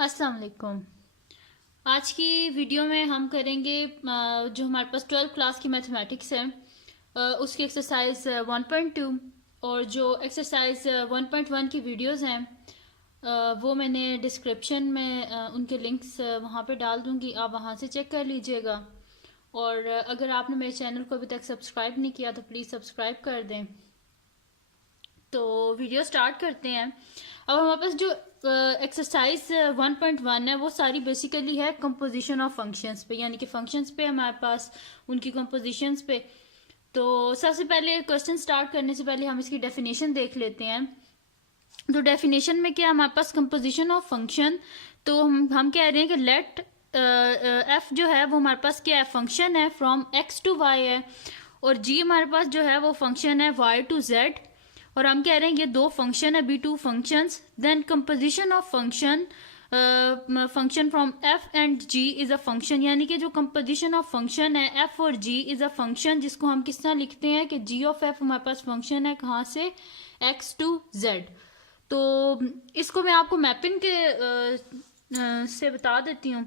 अस्सलाम वालेकुम। आज की वीडियो में हम करेंगे जो हमारे पास 12th क्लास की मैथमेटिक्स है उसकी एक्सरसाइज 1.2 और जो एक्सरसाइज 1.1 की वीडियोस हैं वो मैंने डिस्क्रिप्शन में उनके लिंक्स वहाँ पे डाल दूँगी, आप वहाँ से चेक कर लीजिएगा। और अगर आपने मेरे चैनल को अभी तक सब्सक्राइब नहीं किया तो प्लीज़ सब्सक्राइब कर दें। तो वीडियो स्टार्ट करते हैं। अब हमारे पास जो एक्सरसाइज 1.1 है वो सारी बेसिकली है कंपोजिशन ऑफ फंक्शंस पे, यानी कि फंक्शंस पे हमारे पास उनकी कंपोजिशंस पे। तो सबसे पहले क्वेश्चन स्टार्ट करने से पहले हम इसकी डेफिनेशन देख लेते हैं। तो डेफिनेशन में क्या हमारे पास कंपोजिशन ऑफ फंक्शन, तो हम कह रहे हैं कि लेट एफ जो है वो हमारे पास क्या है, फंक्शन है फ्रॉम एक्स टू वाई है, और जी हमारे पास जो है वो फंक्शन है वाई टू जेड। और हम कह रहे हैं ये दो फंक्शन है, be two functions. Then composition of function, function from f and g is a function, यानी कि जो कंपोजिशन ऑफ फंक्शन है एफ और जी इज अ फंक्शन, जिसको हम किस तरह लिखते हैं कि जी ऑफ एफ हमारे पास फंक्शन है कहाँ से, एक्स टू जेड। तो इसको मैं आपको मैपिंग के से बता देती हूँ।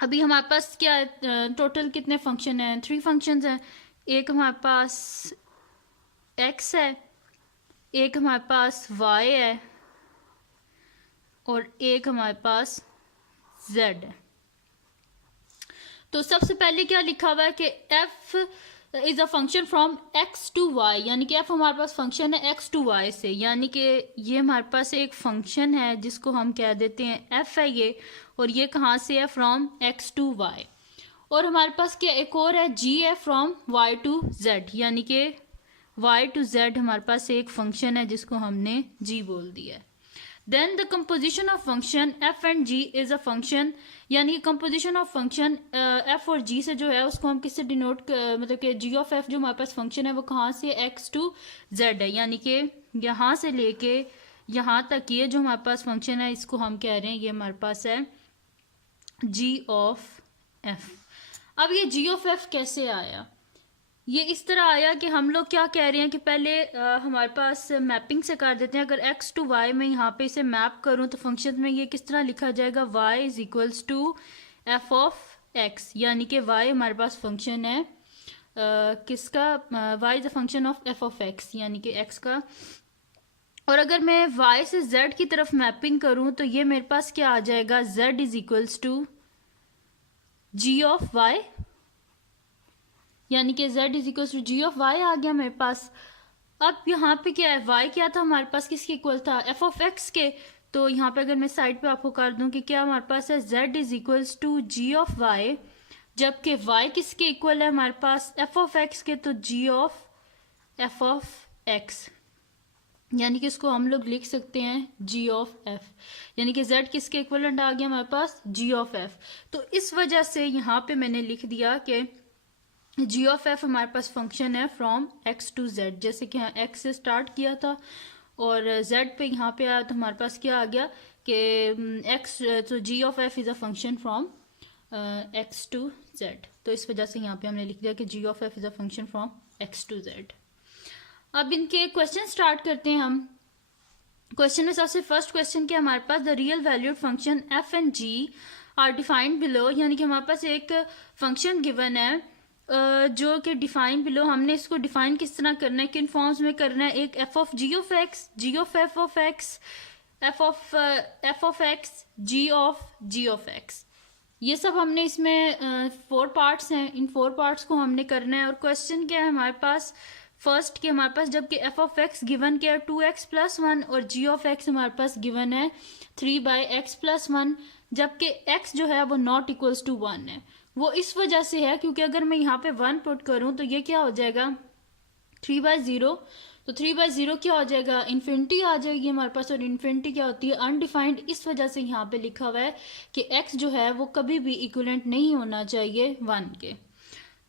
अभी हमारे पास क्या टोटल कितने फंक्शन हैं, 3 फंक्शंस हैं। एक हमारे पास x है, एक हमारे पास y है, और एक हमारे पास z है। तो सबसे पहले क्या लिखा हुआ है कि f is a function from x to y, यानी कि f हमारे पास फंक्शन है x टू y से, यानी कि ये हमारे पास एक फंक्शन है जिसको हम कह देते हैं f है ये, और ये कहाँ से है, फ्रॉम x टू y। और हमारे पास क्या एक और है g है फ्रॉम y टू z, यानी कि y टू z हमारे पास एक फंक्शन है जिसको हमने g बोल दिया है। Then the composition of function f and g is a function, यानी कि कंपोजिशन ऑफ फंक्शन एफ और जी से जो है उसको हम किससे डिनोट, मतलब कि जी ऑफ एफ जो हमारे पास फंक्शन है वो कहाँ से, एक्स टू जेड है, यानी कि यहाँ से लेके यहाँ तक ये जो हमारे पास फंक्शन है इसको हम कह रहे हैं ये हमारे पास है जी ऑफ एफ। अब ये जी ऑफ एफ कैसे आया, ये इस तरह आया कि हम लोग क्या कह रहे हैं कि पहले हमारे पास मैपिंग से कर देते हैं। अगर x टू y में यहाँ पे इसे मैप करूँ तो फंक्शन में ये किस तरह लिखा जाएगा, y is equals to f of x, यानी कि y हमारे पास फंक्शन है किसका, y is a function of f of x, यानी कि x का। और अगर मैं y से z की तरफ मैपिंग करूँ तो ये मेरे पास क्या आ जाएगा, z is equals to ji of y, यानी कि z is equal to ji of Y आ गया मेरे पास। अब यहाँ पे क्या है, y क्या था हमारे पास, किसके इक्वल था, f ऑफ x के। तो यहाँ पे अगर मैं साइड पे आपको कर दूं कि क्या हमारे पास है, z is equals to ji of y, जबकि y किसके इक्वल है हमारे पास, f ऑफ x के, तो g of f of x, यानी कि इसको हम लोग लिख सकते हैं g ऑफ f, यानी कि z किसके इक्वलेंट आ गया हमारे पास, g ऑफ f। तो इस वजह से यहाँ पे मैंने लिख दिया कि जी ऑफ एफ हमारे पास फंक्शन है फ्रॉम एक्स टू जेड, जैसे कि यहाँ एक्स से स्टार्ट किया था और जेड पे यहाँ पे आया तो हमारे पास क्या आ गया कि एक्स, तो g of f is a function from x to z. तो इस वजह से यहाँ पे हमने लिख दिया कि g of f is a function from x to z. अब इनके क्वेश्चन स्टार्ट करते हैं हम। क्वेश्चन में सबसे फर्स्ट क्वेश्चन क्या हमारे पास, the real valued function f and g are defined below, यानी कि हमारे पास एक फंक्शन गिवन है जो कि डिफाइन बिलो। हमने इसको डिफाइन किस तरह करना है, किन फॉर्म्स में करना है, एक f of g of x, g of f of x, f of x, g of x. ये सब हमने इसमें 4 पार्ट्स हैं, इन 4 पार्ट्स को हमने करना है। और क्वेश्चन क्या है हमारे पास, फर्स्ट कि हमारे पास जबकि एफ ऑफ एक्स गिवन क्या है 2x प्लस 1, और जी ऑफ एक्स हमारे पास गिवन है 3/x प्लस 1, जबकि x जो है वो नॉट इक्वल्स टू 1 है। वो इस वजह से है क्योंकि अगर मैं यहाँ पे 1 पुट करूँ तो ये क्या हो जाएगा 3/0, तो 3/0 क्या हो जाएगा, इन्फिनिटी आ जाएगी हमारे पास, और इन्फिनिटी क्या होती है, अनडिफाइंड। इस वजह से यहाँ पे लिखा हुआ है कि x जो है वो कभी भी इक्विवेलेंट नहीं होना चाहिए 1 के।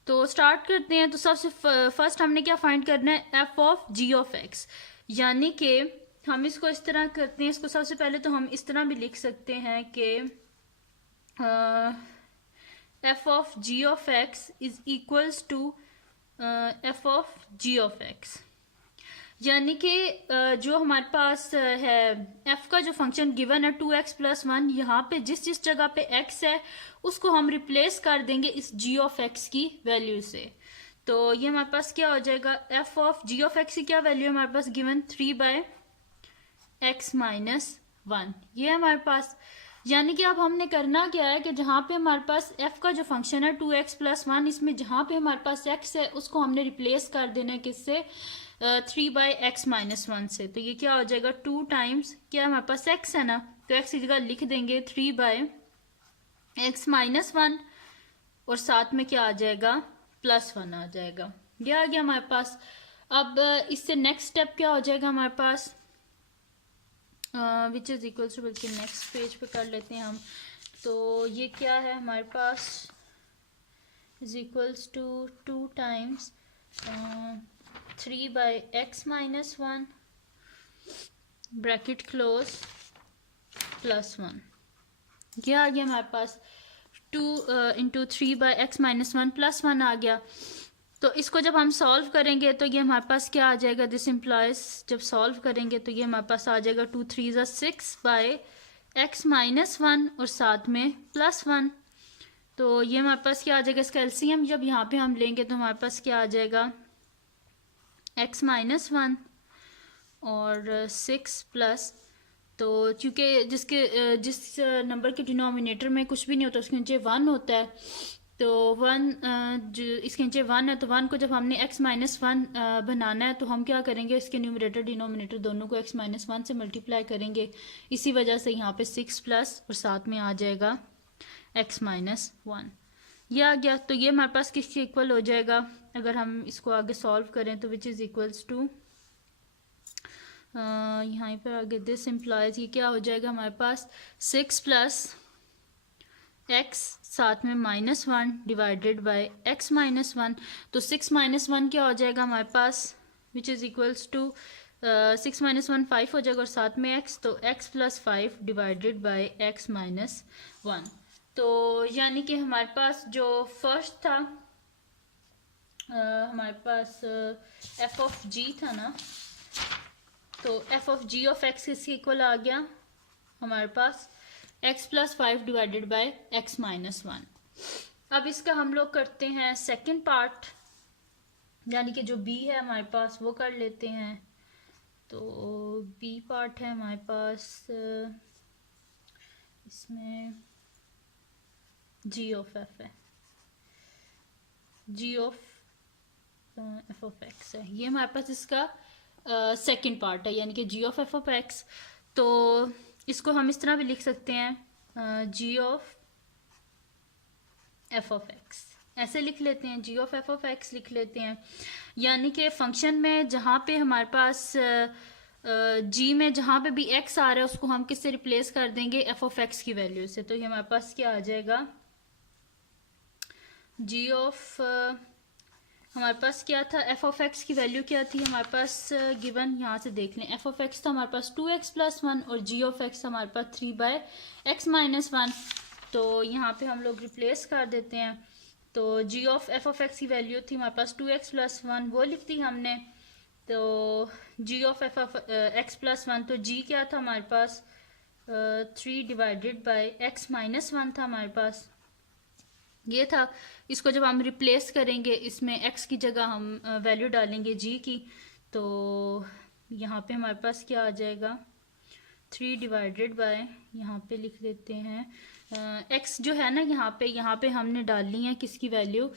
तो स्टार्ट करते हैं। तो सबसे फर्स्ट हमने क्या फाइंड करना है, f of g of x, यानी कि हम इसको इस तरह करते हैं। इसको सबसे पहले तो हम इस तरह भी लिख सकते हैं कि f of g of x is equals to f of g of x, यानी कि जो हमारे पास है f का जो फंक्शन गिवन है 2x+1, यहाँ पे जिस जिस जगह पे x है उसको हम रिप्लेस कर देंगे इस g ऑफ x की वैल्यू से। तो ये हमारे पास क्या हो जाएगा, f of g of x की क्या वैल्यू है हमारे पास गिवन 3/x-1, ये हमारे पास। यानी कि अब हमने करना क्या है कि जहाँ पे हमारे पास f का जो फंक्शन है 2x+1, इसमें जहाँ पे हमारे पास x है उसको हमने रिप्लेस कर देना है किससे, 3/x-1 से। तो ये क्या हो जाएगा 2 टाइम्स क्या हमारे पास x है ना, तो x की जगह लिख देंगे 3/x-1 और साथ में क्या आ जाएगा +1 आ जाएगा। ये आ गया हमारे पास। अब इससे नेक्स्ट स्टेप क्या हो जाएगा हमारे पास, विच इज़ इक्वल्स टू, बल्कि नेक्स्ट पेज पे कर लेते हैं हम। तो ये क्या है हमारे पास, is equals to 2 times 3/x-1 bracket close +1। ये आ गया हमारे पास 2 इंटू 3/x-1 +1 आ गया। तो इसको जब हम सॉल्व करेंगे तो ये हमारे पास क्या आ जाएगा, दिस इम्प्लाइज जब सॉल्व करेंगे तो ये हमारे पास आ जाएगा 2 3 6/x-1 और साथ में +1। तो ये हमारे पास क्या आ जाएगा, इसका एलसीएम जब यहाँ पे हम लेंगे तो हमारे पास क्या आ जाएगा x-1 और 6 प्लस, तो चूँकि जिस नंबर के डिनोमिनेटर में कुछ भी नहीं होता उसके नीचे 1 होता है, तो 1 जो इसके नीचे 1 है तो 1 को जब हमने x-1 बनाना है तो हम क्या करेंगे, इसके न्यूमरेटर डिनोमिनेटर दोनों को x-1 से मल्टीप्लाई करेंगे। इसी वजह से यहाँ पे 6 प्लस और साथ में आ जाएगा x-1। ये आ गया। तो ये हमारे पास किसके इक्वल हो जाएगा अगर हम इसको आगे सॉल्व करें, तो विच इज़ इक्वल्स टू, यहाँ पर आगे दिस इम्प्लाइज ये क्या हो जाएगा हमारे पास 6 प्लस x साथ में -1 डिवाइडेड बाय x-1। तो 6 - 1 क्या हो जाएगा हमारे पास, विच इज़ इक्वल्स टू 6 - 1 5 हो जाएगा और साथ में x, तो x + 5 डिवाइडेड बाय x-1। तो यानी कि हमारे पास जो फर्स्ट था हमारे पास f ऑफ g था ना, तो f of g of x किसके इक्वल आ गया हमारे पास x + 5 डिवाइडेड बाय x-1। अब इसका हम लोग करते हैं सेकंड पार्ट, यानी कि जो b है हमारे पास वो कर लेते हैं। तो b पार्ट है हमारे पास, इसमें g ऑफ f है, g of f of x है, ये हमारे पास इसका सेकंड पार्ट है, यानी कि g of f of x। तो इसको हम इस तरह भी लिख सकते हैं g of f of x, ऐसे लिख लेते हैं, g of f of x लिख लेते हैं। यानी कि फंक्शन में जहाँ पे हमारे पास g में जहाँ पे भी x आ रहा है उसको हम किससे रिप्लेस कर देंगे, f ऑफ x की वैल्यू से। तो ये हमारे पास क्या आ जाएगा, g ऑफ हमारे पास क्या था, f ऑफ x की वैल्यू क्या थी हमारे पास गिवन, यहाँ से देख लें, f ऑफ x था हमारे पास 2x+1 और g ऑफ x हमारे पास 3/x-1। तो यहाँ पे हम लोग रिप्लेस कर देते हैं। तो g of f of x की वैल्यू थी हमारे पास 2x+1, वो लिख दी हमने। तो g of f of x+1, तो g क्या था हमारे पास 3 डिवाइडेड बाय x-1 था हमारे पास, ये था। इसको जब हम रिप्लेस करेंगे इसमें x की जगह हम वैल्यू डालेंगे g की, तो यहाँ पे हमारे पास क्या आ जाएगा 3 डिवाइडेड बाय, यहाँ पे लिख देते हैं x जो है ना यहाँ पे हमने डालनी है किसकी वैल्यू,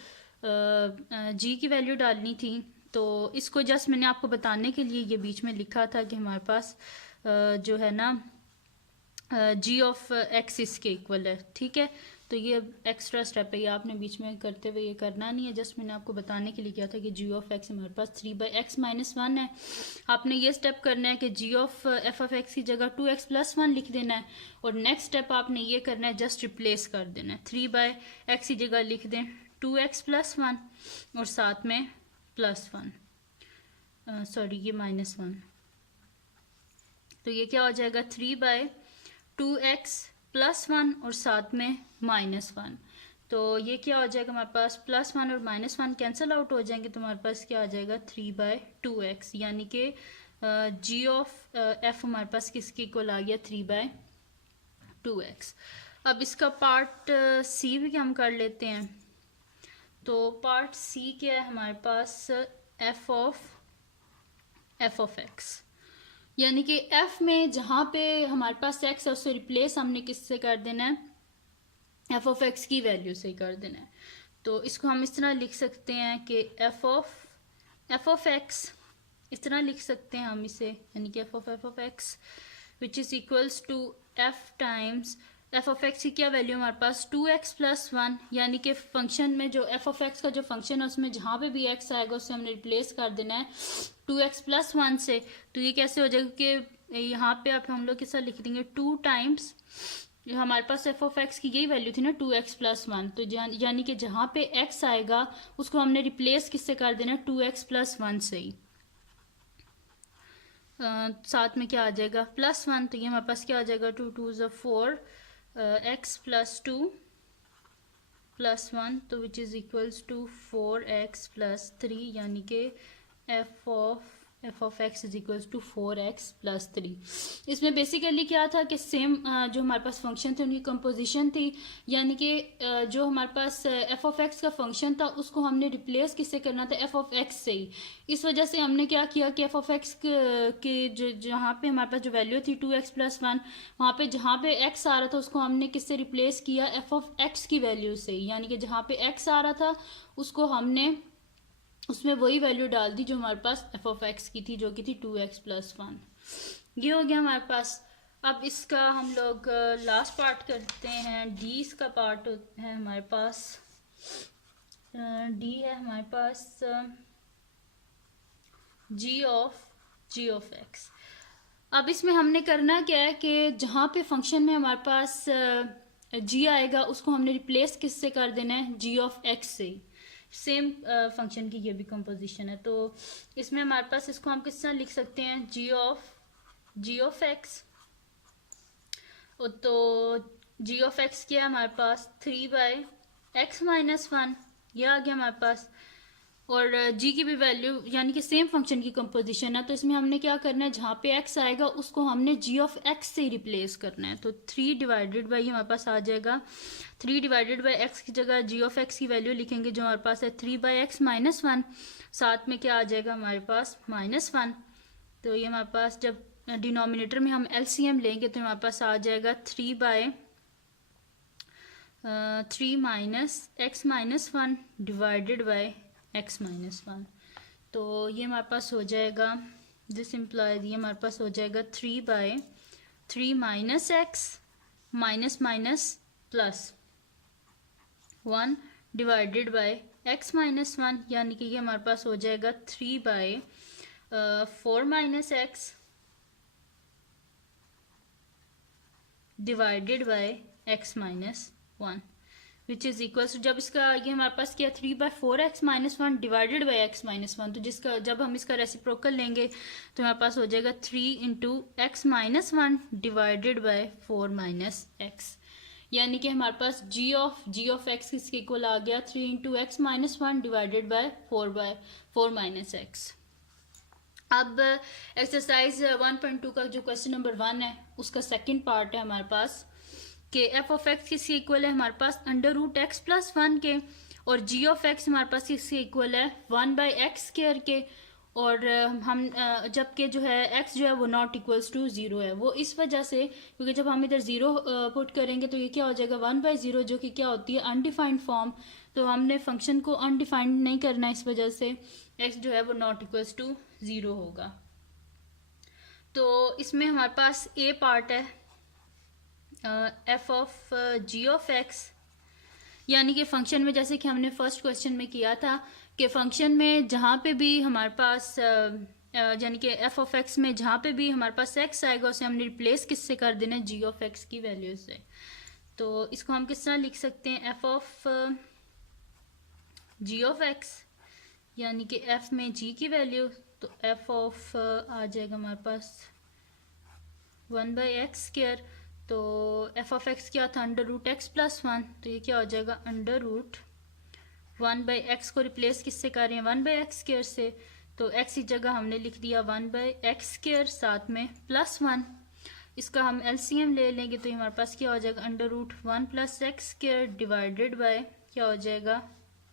g की वैल्यू डालनी थी। तो इसको जस्ट मैंने आपको बताने के लिए ये बीच में लिखा था कि हमारे पास जो है ना g ऑफ x इसके इक्वल है, ठीक है। तो ये एक्स्ट्रा स्टेप है, ये आपने बीच में करते हुए ये करना नहीं है, जस्ट मैंने आपको बताने के लिए किया था कि g ऑफ x हमारे पास 3/x-1 है। आपने ये स्टेप करना है कि g of f of x की जगह 2x+1 लिख देना है, और नेक्स्ट स्टेप आपने ये करना है जस्ट रिप्लेस कर देना है, 3/x की जगह लिख दें 2x+1 और साथ में +1, सॉरी ये -1। तो ये क्या हो जाएगा 3/2x+1 और साथ में -1। तो ये क्या हो जाएगा हमारे पास, +1 और -1 कैंसिल आउट हो जाएंगे, तो हमारे पास क्या आ जाएगा 3/2x, यानी कि जी ऑफ एफ हमारे पास किसके इक्वल आ गया 3/2x। अब इसका पार्ट सी भी हम कर लेते हैं। तो पार्ट सी क्या है हमारे पास, एफ ऑफ एक्स, यानी कि एफ में जहाँ पे हमारे पास एक्स है उससे रिप्लेस हमने किससे कर देना है, एफ ऑफ एक्स की वैल्यू से कर देना है। तो इसको हम इस तरह लिख सकते हैं कि एफ ऑफ एक्स, इस तरह लिख सकते हैं हम इसे, यानी कि f of x which is equals to f times f of x की क्या वैल्यू हमारे पास 2x+1, यानी कि फंक्शन में जो एफ ऑफ एक्स का जो फंक्शन है उसमें जहाँ पे भी एक्स आएगा उससे हमने रिप्लेस कर देना है 2x+1 से। तो ये कैसे हो जाएगा कि यहाँ पे आप हम लोग किस लिख देंगे 2 टाइम्स हमारे पास एफ ऑफ एक्स की यही वैल्यू थी ना 2x+1, तो यानी कि जहाँ पे x आएगा उसको हमने रिप्लेस किससे कर देना 2x+1 से ही। साथ में क्या आ जाएगा +1, तो ये हमारे पास क्या आ जाएगा 2 2 ज़ 4 x+2 +1, तो विच इज़ इक्वल्स टू 4x+3, यानी कि f of x is equals to 4x+3। इसमें बेसिकली क्या था कि सेम जो हमारे पास फंक्शन थे उनकी कंपोजिशन थी, यानी कि जो हमारे पास एफ ऑफ एक्स का फंक्शन था उसको हमने रिप्लेस किससे करना था, एफ ऑफ एक्स से ही। इस वजह से हमने क्या किया कि एफ ऑफ एक्स के जो जहाँ पे हमारे पास जो वैल्यू थी 2x+1, वहाँ पे जहाँ पे x आ रहा था उसको हमने किससे रिप्लेस किया, एफ ऑफ एक्स की वैल्यू से, यानी कि जहाँ पे x आ रहा था उसको हमने उसमें वही वैल्यू डाल दी जो हमारे पास एफ ऑफ एक्स की थी, जो कि थी 2x+1। ये हो गया हमारे पास। अब इसका हम लोग लास्ट पार्ट करते हैं, डी इसका पार्ट है हमारे पास, डी है हमारे पास जी ऑफ एक्स। अब इसमें हमने करना क्या है कि जहाँ पे फंक्शन में हमारे पास जी आएगा उसको हमने रिप्लेस किससे कर देना है, जी ऑफ एक्स से। सेम फंक्शन की ये भी कंपोजिशन है, तो इसमें हमारे पास इसको हम किस तरह लिख सकते हैं, जी ऑफ एक्स। तो जी ऑफ एक्स क्या है हमारे पास 3/x-1, यह आ गया हमारे पास। और जी की भी वैल्यू यानी कि सेम फंक्शन की कंपोजिशन है, तो इसमें हमने क्या करना है, जहाँ पे x आएगा उसको हमने जी ऑफ एक्स से रिप्लेस करना है। तो 3/, हमारे पास आ जाएगा 3/x की जगह जी ऑफ एक्स की वैल्यू लिखेंगे जो हमारे पास है 3/x-1, साथ में क्या आ जाएगा हमारे पास -1। तो ये हमारे पास जब डिनोमिनेटर में हम LCM लेंगे तो हमारे पास आ जाएगा 3/3 -x-1 डिवाइडेड बाय x-1। तो ये हमारे पास हो जाएगा, दिस इम्प्लाइज ये हमारे पास हो जाएगा 3/3 -x +1 डिवाइडेड बाय x-1, यानी कि ये हमारे पास हो जाएगा 3/4 -x divided by x-1 which is equals to, जब इसका ये हमारे पास क्या 3/4x-1 डिवाइडेड बाई x-1, तो जिसका जब हम इसका रेसिप्रोकल लेंगे तो हमारे पास हो जाएगा 3 × x-1 डिवाइडेड बाय 4 - x, यानी कि हमारे पास जी ऑफ एक्स किसके इक्वल आ गया 3 × x-1 डिवाइडेड बाय 4 - x। अब एक्सरसाइज 1.2 का जो क्वेश्चन नंबर 1 है उसका सेकंड पार्ट है हमारे पास कि एफ ऑफ एक्स किसके इक्वल है हमारे पास √x+1 के, और जी ऑफ एक्स हमारे पास किसके इक्वल है 1/x² के, और हम जबकि जो है x जो है वो नॉट इक्वल्स टू 0 है। वो इस वजह से क्योंकि जब हम इधर 0 पुट करेंगे तो ये क्या हो जाएगा 1/0, जो कि क्या होती है अनडिफाइंड फॉर्म, तो हमने फंक्शन को अनडिफाइंड नहीं करना, इस वजह से x जो है वो नॉट इक्वल्स टू 0 होगा। तो इसमें हमारे पास ए पार्ट है f of g of x, यानी कि फंक्शन में जैसे कि हमने फर्स्ट क्वेश्चन में किया था कि फंक्शन में जहाँ पे भी हमारे पास यानी कि एफ ऑफ एक्स में जहाँ पे भी हमारे पास एक्स आएगा उसे हमने रिप्लेस किससे कर देना है जी ऑफ एक्स की वैल्यू से। तो इसको हम किस तरह लिख सकते हैं, f of g of x, यानी कि एफ में जी की वैल्यू, तो एफ ऑफ आ जाएगा हमारे पास 1/x², तो एफ ऑफ एक्स क्या था, under root x plus one, तो ये क्या हो जाएगा under root one by x को रिप्लेस किससे कर रहे हैं, वन बाई एक्स स्क्वायर से, तो एक्स की जगह हमने लिख दिया वन बाई एक्स स्क्वायर साथ में प्लस वन। इसका हम एलसीएम ले लेंगे तो हमारे पास क्या हो जाएगा under root one plus x square divided by क्या हो जाएगा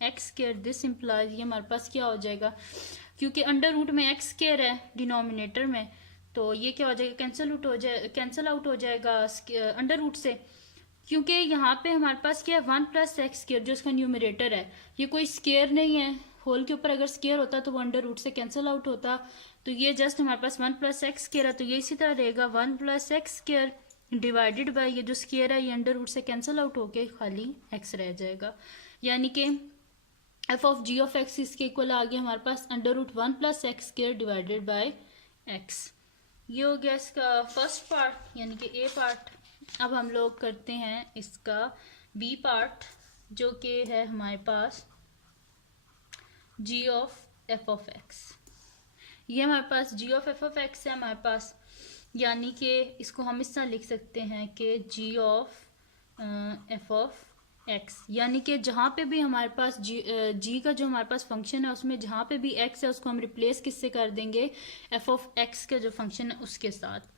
एक्स स्क्वायर। दिस इम्प्लाइज ये हमारे पास क्या हो जाएगा, क्योंकि अंडर रूट में एक्स स्क्वायर है डिनोमिनेटर में, तो ये क्या हो जाएगा कैंसिल आउट हो जाएगा अंडर रूट से, क्योंकि यहाँ पे हमारे पास क्या है वन प्लस एक्स स्क्वायर जो इसका न्यूमरेटर है, ये कोई स्क्वायर नहीं है, होल के ऊपर अगर स्क्वायर होता तो वो अंडर रूट से कैंसिल आउट होता, तो ये जस्ट हमारे पास वन प्लस एक्स स्क्वायर है, तो ये इसी तरह रहेगा one plus x square divided by ये जो स्क्वायर है ये अंडर रूट से कैंसिल आउट होके खाली एक्स रह जाएगा, यानी कि f of g of x इसके इक्वल आ गया हमारे पास under root one plus x square divided by x. ये हो गया इसका फर्स्ट पार्ट यानी कि ए पार्ट। अब हम लोग करते हैं इसका बी पार्ट जो कि है हमारे पास जी ऑफ एफ ऑफ एक्स। ये हमारे पास जी ऑफ एफ ऑफ एक्स है हमारे पास, यानी कि इसको हम इस तरह लिख सकते हैं कि g of f of x, यानी कि जहाँ पे भी हमारे पास जी का जो हमारे पास फंक्शन है उसमें जहाँ पे भी एक्स है उसको हम रिप्लेस किससे कर देंगे एफ ऑफ एक्स का जो फंक्शन है उसके साथ।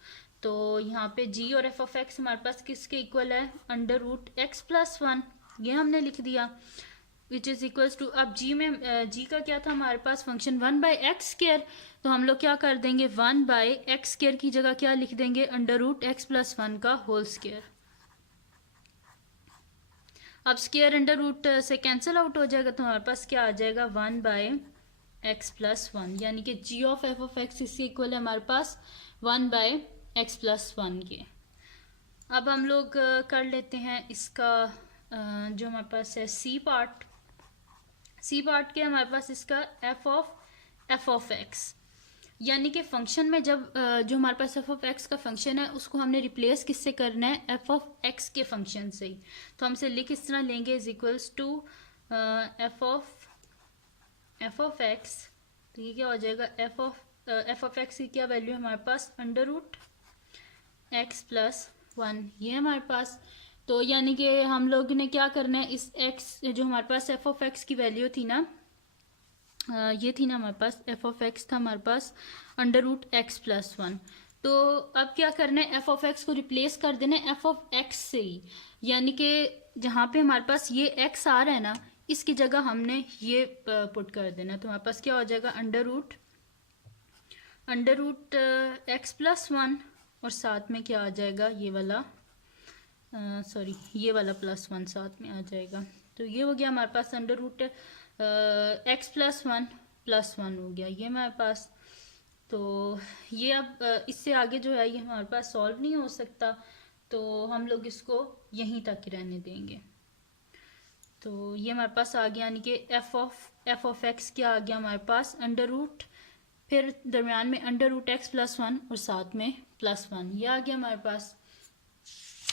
तो यहाँ पे जी और एफ ऑफ एक्स हमारे पास किसके इक्वल है under root x plus one, ये हमने लिख दिया विच इज इक्वल्स टू, अब जी में जी का क्या था हमारे पास function one by x square, तो हम लोग क्या कर देंगे वन बाई एक्स स्क्वायर की जगह क्या लिख देंगे under root x plus one का होल स्क्वायर। अब स्क्वायर अंडर रूट से कैंसिल आउट हो जाएगा तो हमारे पास क्या आ जाएगा one by x plus one, यानी कि g of f of x इसके इक्वल है हमारे पास one by x plus one के। अब हम लोग कर लेते हैं इसका जो हमारे पास है सी पार्ट। सी पार्ट के हमारे पास इसका एफ ऑफ एक्स, यानी कि फंक्शन में जब जो हमारे पास एफ ऑफ एक्स का फंक्शन है उसको हमने रिप्लेस किससे करना है एफ ऑफ एक्स के फंक्शन से ही, तो हमसे लिख इस तरह लेंगे is equals to f of x, तो ये क्या हो जाएगा एफ ऑफ एक्स की क्या वैल्यू है हमारे पास under root x plus one, ये है हमारे पास। तो यानी कि हम लोग ने क्या करना है इस एक्स जो हमारे पास एफ ऑफ एक्स की वैल्यू थी ना ये थी ना हमारे पास एफ ऑफ एक्स था हमारे पास under root x plus one, तो अब क्या करना है एफ ऑफ एक्स को रिप्लेस कर देना है एफ ऑफ एक्स से ही, यानी कि जहाँ पे हमारे पास ये एक्स आ रहा है ना इसकी जगह हमने ये पुट कर देना, तो हमारे पास क्या हो जाएगा under root x plus one और साथ में क्या आ जाएगा ये वाला ये वाला प्लस वन साथ में आ जाएगा, तो ये हो गया हमारे पास under root x plus one हो गया ये हमारे पास। तो ये अब इससे आगे जो है ये हमारे पास सॉल्व नहीं हो सकता, तो हम लोग इसको यहीं तक ही रहने देंगे। तो ये हमारे पास आ गया यानी कि एफ ऑफ एक्स क्या आ गया हमारे पास अंडर रूट, फिर दरमियान में under root x plus one और साथ में प्लस वन, ये आ गया हमारे पास।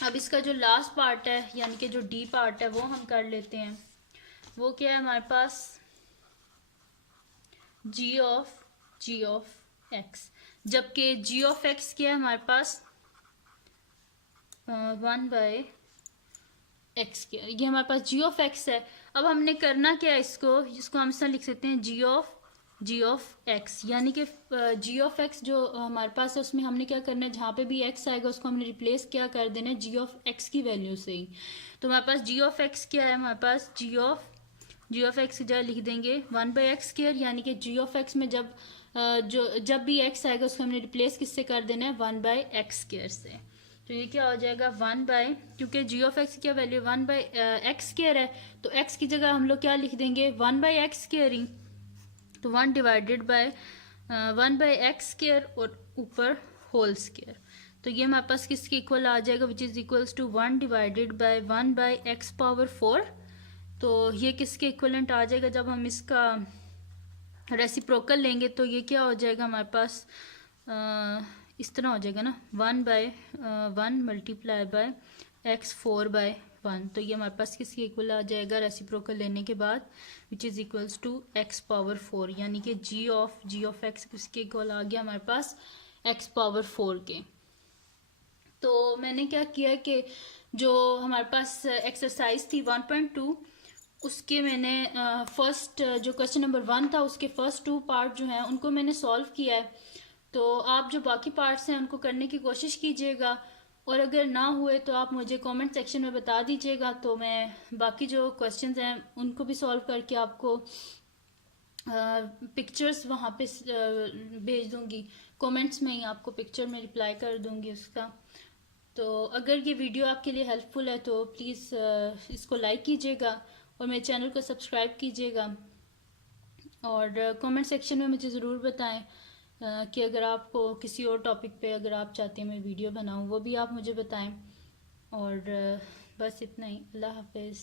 अब इसका जो लास्ट पार्ट है यानी कि जो डी पार्ट है वो हम कर लेते हैं, वो क्या है हमारे पास जी ऑफ एक्स, जबकि जी ऑफ एक्स क्या है हमारे पास वन बाय एक्स क्या, ये हमारे पास जी ऑफ एक्स है। अब हमने करना क्या है जिसको हम इस तरह लिख सकते हैं जी ऑफ एक्स, यानी कि जी ऑफ एक्स जो हमारे पास है उसमें हमने क्या करना है जहाँ पे भी एक्स आएगा उसको हमने रिप्लेस क्या कर देना है जी ऑफ एक्स की वैल्यू से ही, तो हमारे पास जी ऑफ एक्स क्या है हमारे पास जी ऑफ एक्स की जगह लिख देंगे वन बाई एक्स स्क्वायर, यानी कि जी ऑफ एक्स में जब भी एक्स आएगा उसको हमने रिप्लेस किससे कर देना है वन बाई एक्स स्क्वायर से, तो ये क्या हो जाएगा वन बाई, क्योंकि जी ऑफ एक्स की क्या value one by x square है तो एक्स की जगह हम लोग क्या लिख देंगे वन बाई एक्स स्क्वायर ही, तो one divided by one by x square और ऊपर होल स्क्वायर, तो ये हमारे पास किसके इक्वल आ जाएगा which is equals to one divided by one by x power four, तो ये किसके इक्वलेंट आ जाएगा जब हम इसका रेसिप्रोकल लेंगे तो ये क्या हो जाएगा हमारे पास इस तरह हो जाएगा ना one by one multiply by x four by one, तो ये हमारे पास किसके इक्वल आ जाएगा रेसिप्रोकल लेने के बाद which is equals to x power four, यानी कि जी ऑफ एक्स किसके इक्वल आ गया हमारे पास एक्स पावर फोर के। तो मैंने क्या किया कि जो हमारे पास एक्सरसाइज थी 1.2, उसके मैंने फर्स्ट जो क्वेश्चन नंबर 1 था उसके फर्स्ट 2 पार्ट जो हैं उनको मैंने सॉल्व किया है। तो आप जो बाकी पार्ट्स हैं उनको करने की कोशिश कीजिएगा, और अगर ना हुए तो आप मुझे कमेंट सेक्शन में बता दीजिएगा, तो मैं बाकी जो क्वेश्चंस हैं उनको भी सॉल्व करके आपको पिक्चर्स वहाँ पे भेज दूँगी। कमेंट्स में ही आपको पिक्चर में रिप्लाई कर दूँगी उसका। तो अगर ये वीडियो आपके लिए हेल्पफुल है तो प्लीज़ इसको लाइक कीजिएगा और मेरे चैनल को सब्सक्राइब कीजिएगा, और कमेंट सेक्शन में मुझे ज़रूर बताएं कि अगर आपको किसी और टॉपिक पे अगर आप चाहते हैं मैं वीडियो बनाऊं, वो भी आप मुझे बताएं। और बस इतना ही। अल्लाह हाफिज़।